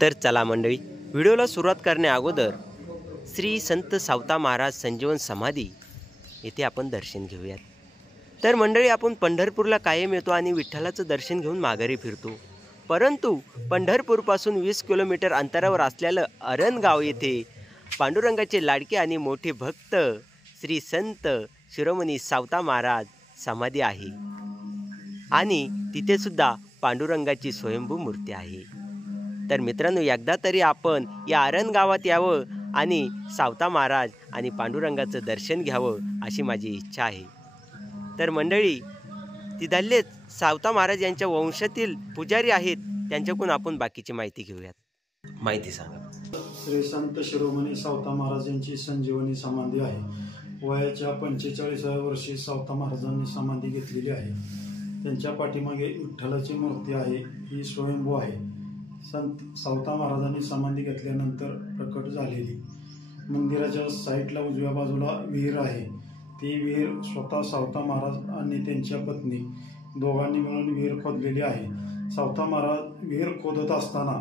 तर चला मंडळी, व्हिडिओला सुरुवात करण्या अगोदर श्री संत सावता महाराज संजीवन समाधी येथे आपण दर्शन घेऊयात। तर मंडळी, आपण पंढरपूरला कायम येतो आणि विठ्ठलाचं दर्शन घेऊन माघारी फिरतो, परंतु पंढरपूरपासून 20 किलोमीटर अंतरावर असलेलं अरण गाव येथे पांडुरंगाचे लाडके आणि मोठे भक्त श्री संत शिरोमणी सावता महाराज समाधी आहे आणि तिथे सुद्धा पांडुरंगाची स्वयंभू मूर्ती आहे। तर मित्रांनो, एकदा तरी आपण या अरण गावात यावं आणि सावता महाराज आणि पांडुरंगाचं दर्शन घ्यावं अशी माझी इच्छा आहे। तर मंडळी, तिथले सावता महाराज यांच्या वंशातील पुजारी आहेत, त्यांच्याकडून आपण बाकीची माहिती घेऊयात। माहिती सांगा। श्री संत शिरोमणी सावता महाराज यांची संजीवनी समाधी आहे। वयाच्या 45व्या वर्षी सावता महाराजांनी समाधी घेतलेली आहे। त्यांच्या पाठीमागे विठ्ठलाची मूर्ती आहे, ही स्वयंभू आहे। संत सावता महाराजांनी समाधी घेतल्यानंतर प्रकट झालेली मंदिराच्या साईडला उजव्या बाजूला विहीर आहे। ती विहीर स्वतः सावता महाराज आणि त्यांच्या पत्नी दोघांनी मिळून विहीर खोदलेली आहे। सावता महाराज विहीर खोदत असताना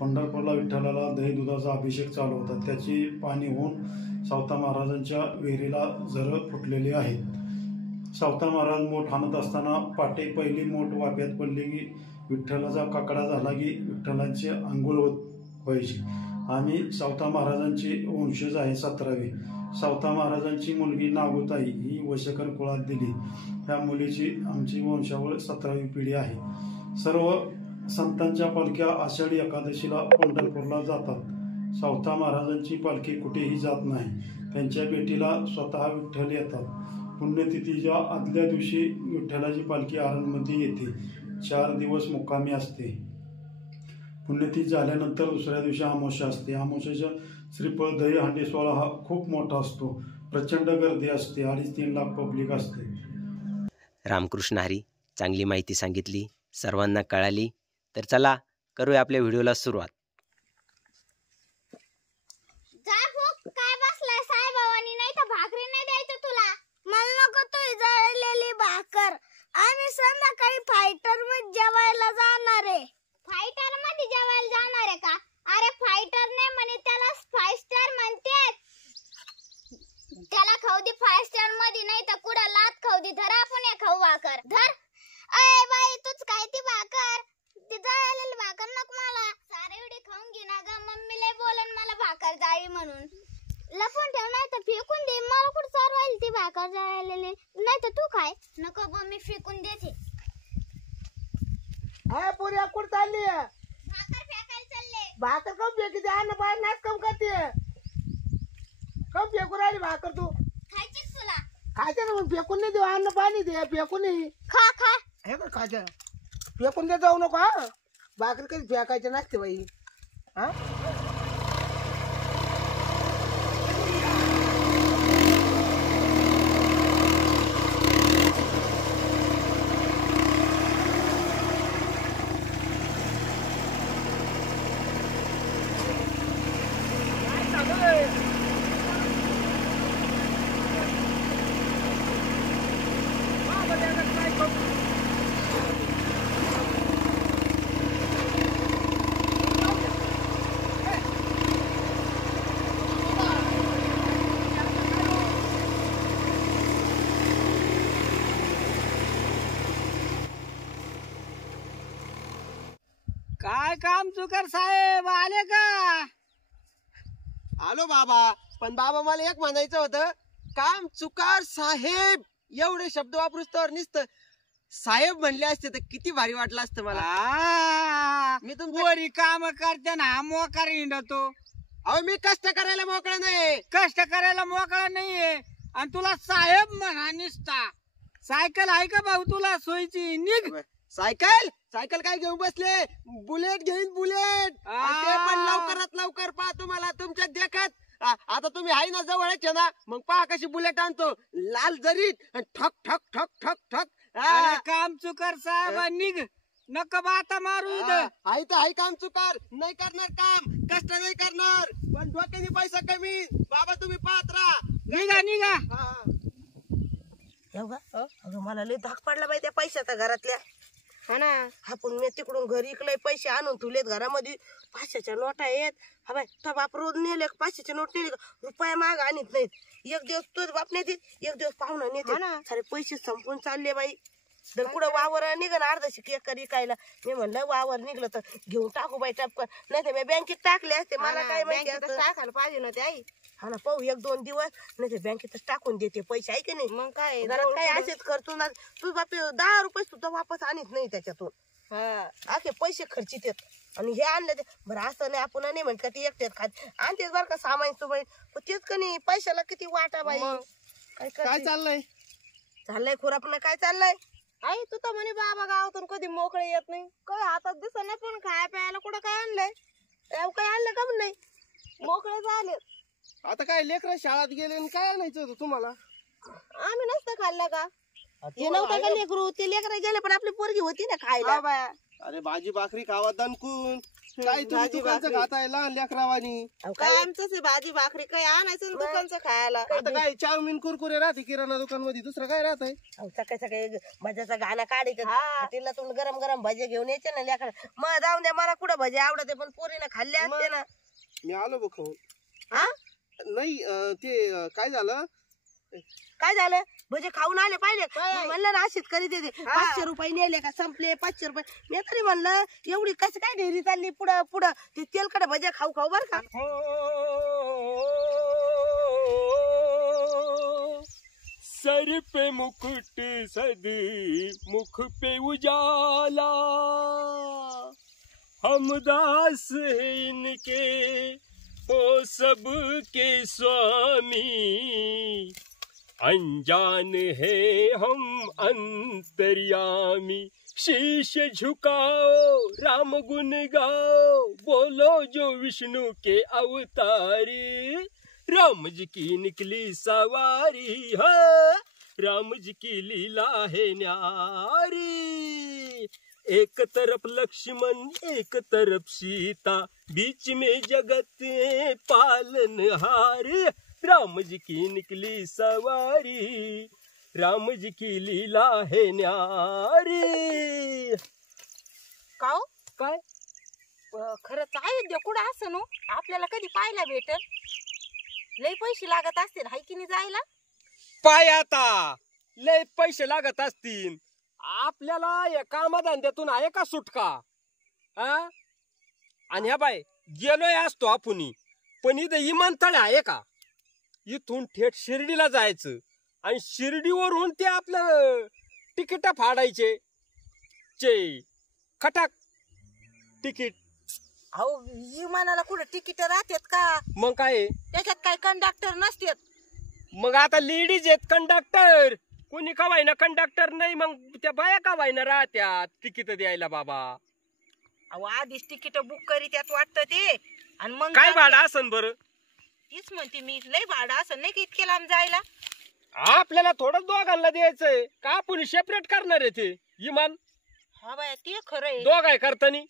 पंढरपूरला विठ्ठलाला दही दुधाचा अभिषेक चालू होता। त्याची पाणी होऊन सावता महाराजांच्या विहिरीला झरं फुटलेली आहेत। सावता महाराज मोठ हाणत असताना पाटे पहिली मोठ वाफ्यात पडली की विठ्ठलाचा काकडा झाला की विठ्ठलाची आंघोळ व्हायची। आणि सावता महाराजांची वंशज आहे 17वे। सावता महाराजांची मुलगी नागोताई ही वशकर कुळात दिली। त्या मुलीची आमची वंशावळ 17वी पिढी आहे। सर्व संतांच्या पालख्या आषाढी एकादशीला पंढरपूरला जातात। सावता महाराजांची पालखी कुठेही जात नाही, त्यांच्या भेटीला स्वतः विठ्ठल येतात। पुण्यतिथीच्या आदल्या दिवशी विठ्ठलाची पालखी आरणमध्ये येते, 4 दिवस मुक्कामी असते। पुण्यतिथी झाल्यानंतर दुसऱ्या दिवशी अमावस्या असते। अमावस्याच्या श्रीफळ दही हंडी सोहळा हा खूप मोठा असतो, प्रचंड गर्दी असते, 2.5-3 लाख पब्लिक असते। रामकृष्ण हरी, चांगली माहिती सांगितली, सर्वांना कळाली। तर चला करूया आपल्या व्हिडिओला सुरुवात। काय बसलाय साईबाबांनी? नाही तर भाकरी नाही द्यायचं तुला। मला नको तू जळलेली भाकर। आम्ही संध्याकाळी फायटर मध्ये जेवायला जाणार आहे। फायटर मध्ये जेवायला जाणार आहे का? अरे फायटर नाही म्हणे, त्याला 5 स्टार म्हणते। त्याला खाऊ दे 5 स्टार मध्ये, नाही तर कुठं लात खाऊ दे। धर आपण या खाऊ भाकर, धर। अय बाई, तूच काय ती भाकर? ती जळलेली भाकर नको मला। सारे एवढे खाऊन घे ना ग, मम्मीला बोलन मला भाकर जाळी म्हणून। लपून ठेव, नाही तर फेकून दे। मला कुठं चालवायला ती भाकर जळलेली, नाही तर तू खाय। नको बा, मी फेकून देते। अरे पुऱ्या कुठं चालली? भाकर फेकायला चालले। भाकर कम फेकी? अन्न पाणी नाच कम करते, कम फेकू राहिली भाकर तू? खायची तुला? खायचं ना, मग फेकून नाही देऊ, अन्न पाणी दे, फेकून नाही। खा खा। हे बघ, खायचं फेकून दे, जाऊ नको हा। भाकर कधी फेकायचं नसते बाई, हा। काय काम चुकर साहेब आले का? आलो बाबा, पण बाबा मला एक म्हणायचं होतं, काम चुकार साहेब एवढे शब्द वापरूस तर नुसतं साहेब म्हणले असते तर किती भारी वाटलं असतं मला। मी वरी काम करते ना, मोकार हिंडतो। अहो, मी कष्ट करायला मोकळा नाही, कष्ट करायला मोकळा नाहीये आणि तुला साहेब म्हणा निसता। सायकल आहे का भाऊ तुला सोयीची? निघ। सायकल सायकल काय घेऊन बसले? बुलेट घेईन, बुलेट। ते पण लवकरात लवकर पहा, तुम्हाला तुमच्या देखत। आता तुम्ही आहे ना जवळच ना, मग पहा कशी बुलेट आणतो, लाल जरीत, ठक ठक ठक ठक ठक। काम चुकार साहेब, निघ, नको बाता मारू। आई तर आई काम चुकार, नाही करणार काम, कष्ट नाही करणार, पण डोक्याने पैसा कमी। बाबा तुम्ही पाहत राहा, निघा निघा। मला लय धाक पडला बाई त्या पैशाचा घरातल्या। हा ना. हा पण मी तिकडून घरी इकडे पैसे आणून ठेवलेत घरामध्ये. 500च्या नोटा आहेत. हा बाय तो बाप रोज नेले 500ची नोट नेली रुपया माग आणत नाहीत. एक दिवस तोच बाप नेते एक दिवस पाहुणा नेते. सारे पैसे संपून चालले बाई. जर पुढे वावर निघन अर्धाशी एकर इकायला. मी म्हणलं वावर निघलं तर घेऊन टाकू बाई टपकन. नाही तर मी बँकेत टाकले असते. मला काय माहिती टाकायला पाहिजे ना ते आई. हा ना पाहू 1-2 दिवस नाही तर बँकेतच टाकून देते पैसे आहे की नाही. मग काय घरात काय असेच करतो ना तू बाप 10 रुपये सुद्धा वापस आणत नाही त्याच्यातून. आखे पैसे खर्चित येत आणि हे आणले ते बरं असं नाही आपण नाही म्हणत का ते एकटेच खात आणतेच बरं का सामान सुमाई. पण तेच का नाही पैशाला किती वाटा बाई. काय चाललंय खुरापणं काय चाललंय. आई तू तर म्हणे बाबा गावातून कधी मोकळे येत नाही. काय हातात दिसत नाही पण खाया प्यायला कुठं काय आणलंय. काय आणलं का नाही मोकळे झाले. आता काय लेकरं शाळेत गेले आणि काय आणायचं होतं तुम्हाला. आम्ही नसतं खाल्लं का हे नव्हतं का लेकरू. ते लेकरं गेले पण आपली पोरगी होती ना खायला. अरे भाजी भाकरी खावा दणकून. काय तुम्ही दुकानचं खाताय लहान लेकरावानी. काय आमचं भाजी भाकरी काय आणायचं दुकानचं खायला. आता काय चाऊमिन कुरकुरे राहते किराणा दुकान मध्ये दुसरं काय राहत आहे. सकाळी सकाळी भज्याचा गाणं काढायचं तिला तुम्ही गरम गरम भजे घेऊन यायचे ना लेकरा. मग जाऊन द्या मला कुठं भजे आवडते पण पोरीनं खाल्ले असते ना. मी आलो बघ खाऊन. हा नाही ते काय झालं भजे खाऊन आले पाहिले म्हणलं ना अशीच करीत येते. 500 रुपये नेले का संपले 500 रुपये. मी तरी म्हणलं एवढी कसं काय ढेरी चालली पुढं पुढं ते तेलकडे भजे खाऊ खाऊ बर का. सर पे मुकुट सद मुख पे उजाला हम दास है इनके ओ सब के स्वामी अनजान है हम अंतर्यामी शीश झुकाओ राम गुण गाओ बोलो जो विष्णु के अवतारी राम जी की निकली सवारी है राम जी की लीला है न्यारी एक तरफ लक्ष्मण एक तरफ सीता बीच में जगत पालनहार राम जी की निकली सवारी राम जी की लीला है न्यारी. काओ काय खरंच अयोध्या कुठं असं नो आपल्याला कधी पाहायला भेटल. लय पैसे लागत असतील हाय की नाही जायला. पाय आता लय पैसे लागत असतील आपल्याला या कामधंद्यातून आहे का सुटका. आणि ह्या बाय गेलोय असतो आपण पण इथं विमानतळ आहे का. इथून थेट शिर्डीला जायचं आणि शिर्डीवरून ते आपलं तिकीट फाडायचे चे खटाक तिकीट. अहो विमानाला कुठं तिकीट राहतात का. मग काय त्याच्यात काय कंडक्टर नसतात. मग आता लेडीज आहेत कंडक्टर कोणी का वाईना कंडक्टर नाही मग त्या बाया का वाईना राहत्यात तिकीट द्यायला बाबा. अहो आधीच तिकीट बुक करी त्यात वाटतं ते आणि मग काय भाडं असन बरं. तीच म्हणते मी लय भाडं असं नाही की इतके लांब जायला. आपल्याला थोडं दोघांना द्यायचंय का आपण सेपरेट करणार आहे ते विमान. हा बाया ते खरंय दोघ आहे करतानी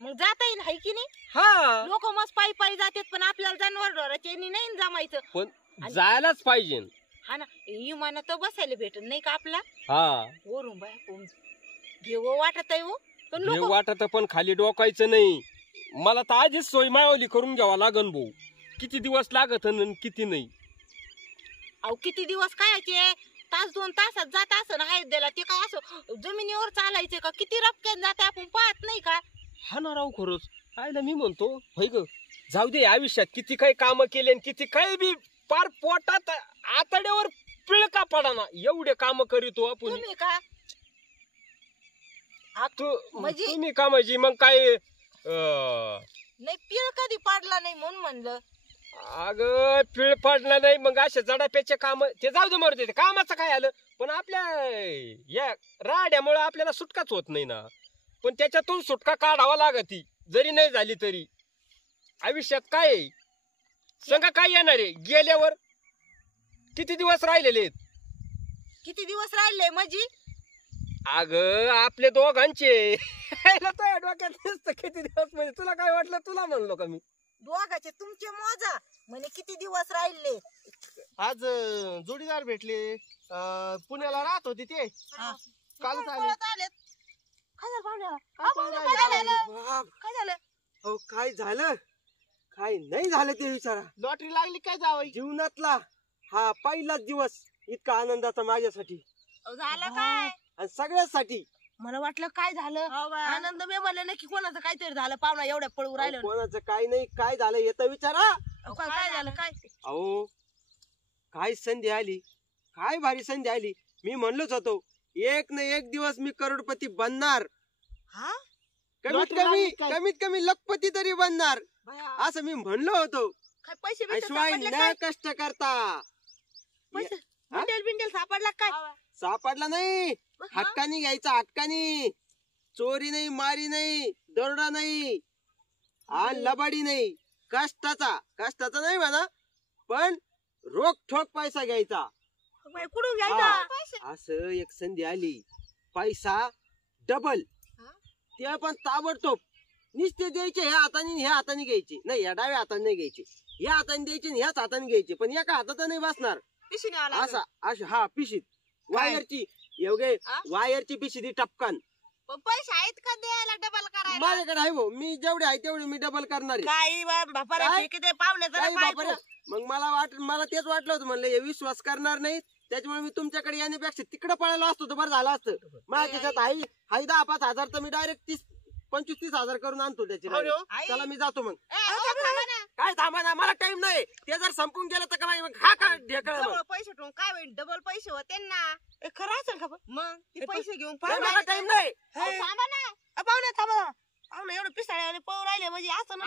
मग जाता येईल हाय की नाही. हा लोक मस्त पायी पायी जातात पण आपल्याला जनावर ढोराच्या नाही जमायचं. पण जायलाच पाहिजे. हा ना विमान तर बसायला भेटत नाही का आपला. हा वरून बाया घेऊ वाटत आहे हो पण हे लोक वाटत पण खाली डोकायचं नाही. मला तर आधीच सोय मावली करून घ्यावा लागन भाऊ. किती दिवस लागत आणि किती नाही. अहो किती दिवस कायचे 1-2 तासात जात असं अयोध्येला ते काय असं जमिनीवर चालायचं का. किती रपक्यात जाते आपण पाहत नाही का. हा ना राव खरंच आयला मी म्हणतो होय ग जाऊ दे आयुष्यात किती काही काम केले आणि किती काही बी पार पोटात आतड्यावर पिळका पडाना एवढे काम करीतो आपण. तुम्ही का तुम्ही का म्हणजे मग काय नाही पीळ कधी पाडला नाही म्हणून म्हणलं. अगं पिळ पडला नाही मग अशा जडाप्याचे काम ते जाऊ दे मरू दे कामाचं काय आलं. पण आपल्या या राड्यामुळे आपल्याला सुटकाच होत नाही ना. पण त्याच्यातून सुटका काढावा लागती जरी नाही झाली तरी. आयुष्यात काय सांगा काय येणार आहे गेल्यावर किती दिवस राहिलेले आहेत. किती दिवस राहिले म्हणजे अगं आपले दोघांचे डोक्यात नसतं किती दिवस म्हणजे तुला काय वाटलं तुला म्हणलो का मी. दोघाचे तुमचे मोजा म्हणे किती दिवस राहिले. आज जोडीदार भेटले पुण्याला राहत होते ते काल आलेत काय झालं पाहुण्याला? काय झालं? बाप. काय झालं? अहो काय झालं काय नाही झालं ते विचारा. लॉटरी लागली काय जावई? जीवनातला हा पहिलाच दिवस इतका आनंदाचा माझ्यासाठी झालं काय? आणि सगळ्यासाठी. मला वाटलं काय झालं आनंद मी म्हणलं की कोणाचं काहीतरी झालं पाहुणा एवढ्या पळू राहिलं. कोणाचं काय नाही काय झालं येतं विचारा. काय झालं काय? अहो काय संधी आली काय भारी संधी आली. मी म्हणलोच होतो एक ना एक दिवस मी करोडपती बनणार. हा कमीत कमी लखपती तरी बनणार बाया, असं मी म्हणलो होतो. काय पैसे आणि बिसे शिवाय सापडले न काय? कष्ट करता. पैसे हा? बिंडेल सापडला काय? सापडला नाही. मग हा? हटकानी घ्यायचा हटकानी. चोरी नाही मारी नाही दरोडा नाही आणि लबाडी नाही. कष्टाचा नाही म्हणा पण रोख ठोक पैसा घ्यायचा. बाई, कुठून घ्यायचा? असं एक संधी आली पैसा डबल. हा? ते पण ताबडतोब नुसते द्यायचे ह्या हाताने घ्यायचे नाही. या डाव्या हाताने नाही घ्यायचे. या हाताने द्यायचे आणि ह्याच हाताने घ्यायचे पण एका हातात नाही बसणार. पिशवी न्यावं लागेल. असा हा पिशीत वायरची एवढे हा? वायरची पिशी ती टपकान. पण पैसे आहेत का द्यायला डबल करायला? माझ्याकडे आहे भाऊ. मी जेवढे आहे तेवढे मी डबल करणार आहे. काही बापारा काय? ठेके ते पाहुणे काही बापरे. मग मला तेच वाटलं होतं म्हणलं हे विश्वास करणार नाही त्याच्यामुळे मी तुमच्याकडे येण्यापेक्षा तिकडे पळायला असतो तर बरं झालं असतं. माझ्या खिशात हाय 10-5 हजार तर मी डायरेक्ट 25-30 हजार करून आणतो त्याची direct. चला मी जातो मग. काय थांबा ना मला टाइम नाही. ते जर संपून गेलं तर काय मग हा काय ढेकळं मग. पैसे ठेवून काय होईल? डबल पैसे होते ना. खरं असेल का? मग ते पैसे घेऊन नाही, मला टाइम नाही. थांबा ना पाहुणे एवढं पिसाळ्याने पळू राहिले म्हणजे असं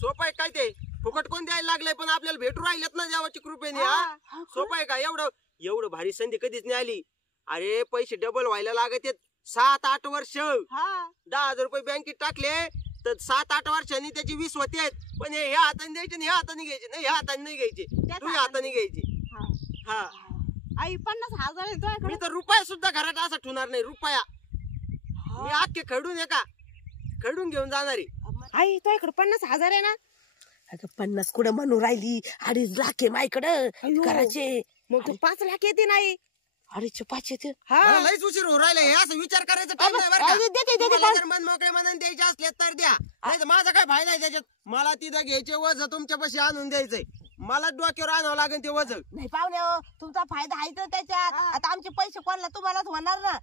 सोपं आहे काय ते फुकट कोण द्यायला लागलंय पण आपल्याला भेटू राहिलेत ना देवाची कृपेने. हा सोपं आहे का एवढं भारी संधी कधीच नाही आली. अरे पैसे डबल व्हायला लागत 7-8 वर्ष. 10,000 रुपये बँकेत टाकले तर 7-8 वर्षांनी त्याची 20 होते. पण ह्या हाताने द्यायचे ह्या हाताने घ्यायचे नाही ह्या हाताने नाही घ्यायचे तुझ्या हाताने घ्यायचे. हा आई 50,000 आहे मी तर रुपया सुद्धा घरात असा ठेवणार नाही. रुपया मी अख्खे खडून घेऊन जाणार आहे. आई तो इकडे 50,000 आहे ना? 50 कुठं म्हणून राहिली? 2.5 लाख आहे माझ्याकडं करायचे. मग 5 लाख येते नाही? 2.5 येते. मला लईच उशीर होऊ राहिले हे असं विचार करायचं टाइम नाही बरं का. तुम्हाला जर मन मोकळे मनाने द्यायचे असले तर द्या नाही तर माझा काय फायदा आहे त्याच्यात. मला तिथं घ्यायचे वज तुमच्यापाशी आणून द्यायचंय. मला डोक्यावर आणावं लागेल ते वज. नाही पाहुणे तुमचा फायदा आहे तर त्याच्यात. आता आमचे पैसे कोणाला तुम्हालाच होणार ना.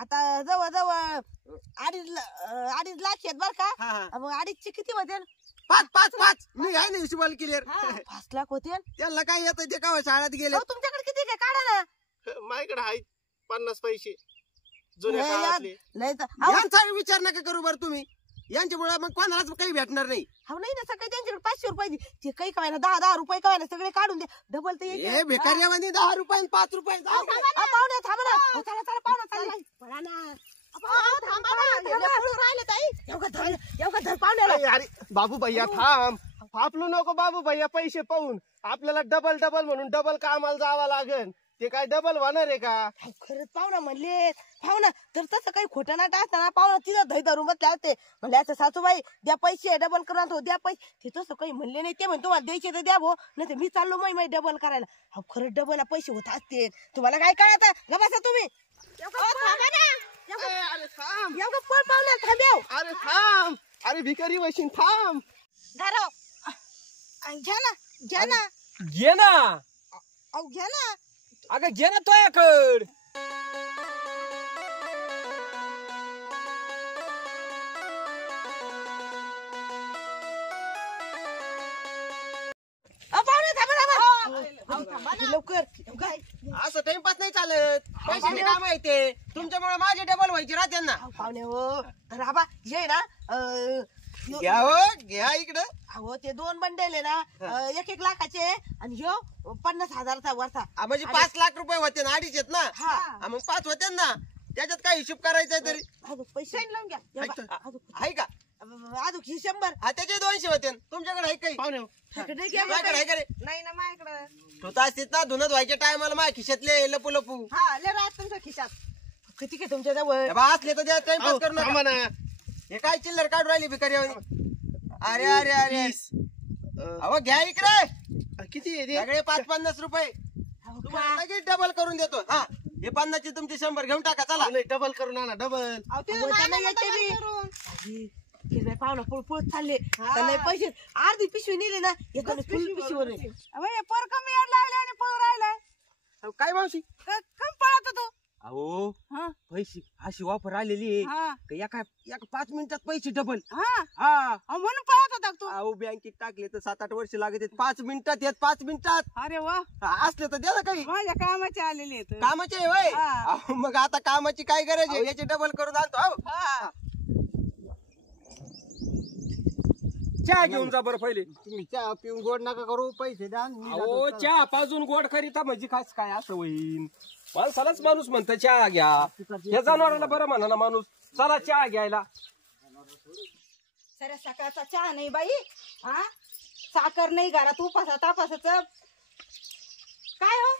आता जवळ 2.5 लाख आहेत बर का. मग 2.5चे किती होते? 5 मी आहे ना हिशोबाला क्लिअर. 5 लाख होते. त्यांना काय येतं ते का शाळेत गेले. तुमच्याकडे किती काय काढा ना. माझ्याकडे आहेत 50 पैसे नाही तर यांचा विचार नका करू बरं तुम्ही. यांच्यामुळे मग कोणालाच काही भेटणार नाही. नाही ना सगळे त्यांच्याकडे 500 रुपये ते काही कमायला 10 रुपये कमायला सगळे काढून दे. डबल ते हे भिकाऱ्यामध्ये 10 रुपये आणि 5 रुपये पाहुणे थांबा ना. चला पाहुणा पळा ना. अरे बाबू भैया थांब. फापलू नको बाबू भैया. पैसे पाहून आपल्याला डबल म्हणून डबल कामाला जावं लागेल. ते काय डबल होणार आहे का? खरंच पाहुणा म्हणले पाहुणा तर तसं काही खोटं नाट असताना पाहुणा तिथं धै धरून बसले असते. म्हणले असं सासूबाई द्या पैसे डबल करा तो द्या पैसे. ते तसं काही म्हणले नाही. ते म्हणे तुम्हाला द्यायचे तर द्या भो नाही तर मी चाललो माई डबल करायला. खरंच डबल पैसे होत असते. तुम्हाला काय कळत बसा तुम्ही. अरे थांब. पाहुणा थांब्याव. अरे थांब. अरे भिकारी वशीन थांब. धरा घ्या ना घे ना अहो घ्या ना. अगं घे ना तोयाकड. लवकर असं टाइमपास नाही चालत. पैशाचे काम आहे ते. तुमच्यामुळे माझे डबल व्हायचे राहते ना. पाहुणे हो राबा ये ना. घ्या हो घ्या इकडं. अहो ते 2 बंडल आहे ना 1-1 लाखाचे आणि ह्यो 50,000चा वरचा. म्हणजे 5 लाख रुपये होते ना 2.5 आहेत ना. हा मग 5 होते ना त्याच्यात काय हिशोब करायचा तरी पैसे लावून घ्या. आहे का. अजून ही 100 त्याचे 200 होते. तुमच्याकडे आहे काही पाहुणे माझ्याकडे आहे का रे. नाही ना माझ्याकडे. होता असतील ना धुनत व्हायच्या टायमाला माझ्या खिशातले लपू हा ले राहत तुमच्या खिशात. किती काय तुमच्या जवळ असले तर टाइमपास करू नका. थांबा ना. हे काय चिल्लर काढून राहिली भिकारी. अरे अरे अरे अहो घ्या इकडे. किती आहे ते? सगळे 5-50 रुपये तुम्हाला लगेच डबल करून देतो. हा हे 50चे तुमचे 100 घेऊन टाका चला. नाही डबल करून आणा डबल. अहो, त्यांना येते मी. हिरव्या पाहुणा पळत चालले त्याला पैसे अर्धी पिशवी नेली ना एकाने फुल पिशवीवर पर कमी याड लागले आणि पळू राहिलाय. काय मावशी कम पळत होतो. अहो पैसे अशी ऑफर आलेली आहे एका 5 मिनिटात पैसे डबल. म्हणून पळत होता तू. अहो बँकेत टाकले तर 7-8 वर्ष लागत आहेत 5 मिनिटात येत 5 मिनिटात. अरे वा असले तर द्या ना काही. माझ्या कामाचे आलेले आहेत. कामाचे आहे वय. अहो, मग आता कामाची काय गरज आहे याचे डबल करून आणतो. अहो. चहा घेऊन जा बरं पहिले. तुम्ही चहा पिऊन गोड नका करू पैसे द्या. अहो चहा पाजून गोड करीता म्हणजे खास काय असं होईल. माणसालाच माणूस म्हणतं चहा घ्या. या जनावराला बरं म्हणा ना माणूस चला चहा घ्यायला. सर सकाळचा चहा नाही बाई. साखर नाही घरात उपासा तापासाच काय हो.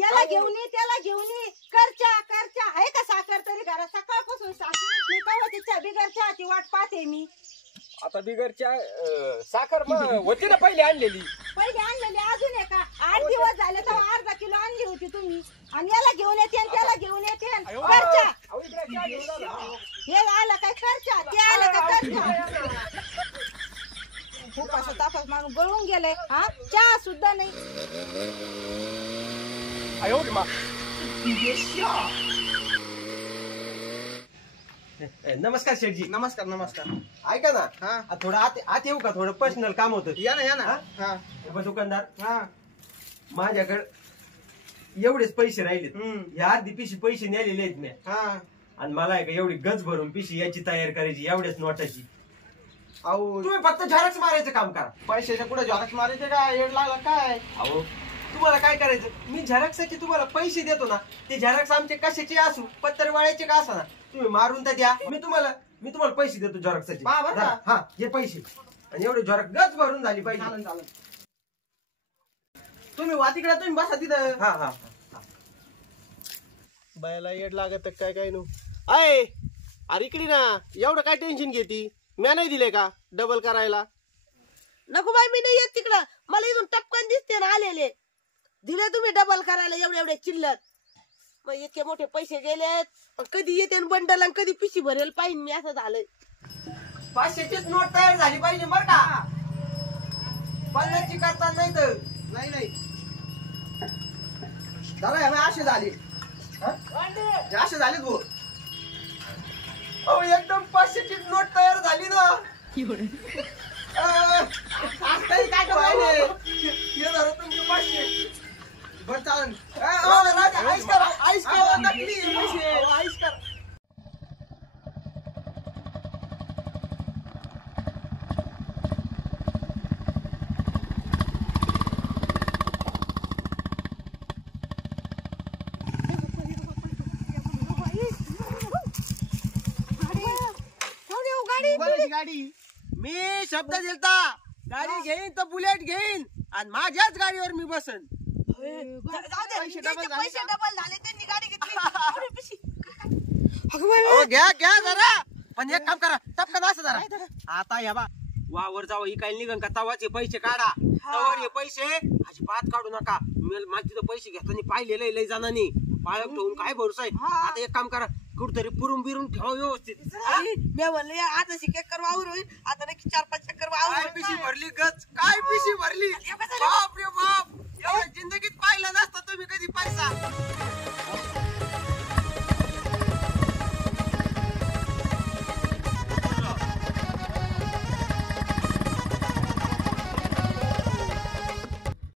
याला घेऊन ये त्याला घेऊन ये करच्या करच्या आहे का साखर तरी घरात सकाळपासून साखर मी कवा तिच्या बिगर चहाची वाट पाहते मी. आता बिगरच्या साखर होती ना पहिले आणलेली. पहिले आणलेली अजून आहे का. 8 दिवस झाले तर अर्धा किलो आणली होती तुम्ही. आणि याला घेऊन येते आणि त्याला घेऊन येते करच्या. हे आलं काय करच्या ते आलं का करच्या. उपासा तापास माणूस गळून गेलाय. चहा सुद्धा नाही. नमस्कार शेठजी. नमस्कार नमस्कार. ऐका ना थोडं आत येऊ का. थोडं पर्सनल काम होतं. या ना. दुकानदार माझ्याकडे एवढेच पैसे राहिले. या अर्धी पिशी पैसे नेलेले आहेत मी. आणि मला आहे का एवढी गज भरून पिशी याची तयार करायची एवढ्याच नोटाची. अहो तुम्ही फक्त झेरॉक्स मारायचं काम करा. पैशाच्या पुढे झेरॉक्स मारायचे काय येड लागला काय. अहो तुम्हाला काय करायचं मी झेरॉक्सचे तुम्हाला पैसे देतो ना ते झेरॉक्स आमचे कशाचे असू पत्तरवाळ्याचे का असा ना तुम्ही मारून तर द्या. मी तुम्हाला पैसे देतो झेरॉक्सचे. हा हे पैसे आणि एवढे झेरॉक्स गज भरून झाली पाहिजे. चालेल. तुम्ही वातीकडे तुम्ही बसा तिथं. हा बायला येड लागत काय काय नो. अय अरे इकडे ना एवढं काय टेन्शन घेती. मी नाही दिले का डबल करायला. नको बाई मी नाही येत तिकडं. मला इथून टपकन दिसते ना आलेले. दिले तुम्ही डबल करायला एवढे चिल्लर. मग इतके मोठे पैसे गेलेत. कधी येते बंडल आणि कधी पिशी भरेल पाहिजे मी असं झालंय. 500चीच नोट तयार झाली पाहिजे बरं का. 50ची करता नाही तर नाही दादा असे झाले. असे झाले भाऊ. अहो एकदम 500ची नोट तयार झाली ना. काय करायले तुमचे 500. बरं चालन. आईस करा नकली पैसे. आईस कर. गाडी मी शब्द दिलता गाडी घेईन तर बुलेट घेईन आणि माझ्याच गाडीवर मी बसन. पैसे डबल झाले त्यांनी गाडी घेतली. घ्या जरा पण एक काम करा टपकन असं जरा. आता या बा वावर जावं इकायला निघन का तवाचे पैसे काढा. तवर हे पैसे अजिबात काढू नका. मला तिथं पैसे घेताना पाहिलेलं लय जणांनी पाळक ठेवून काय भरोसा आहे. आता एक काम करा कुठतरी पुरून बिरून ठेवा व्यवस्थित. मी म्हणलं आता शिकेकर वावर होईल. आता नक्की 4-5 चक्कर वावर काय पिशी भरली गच काय पिशी भरली.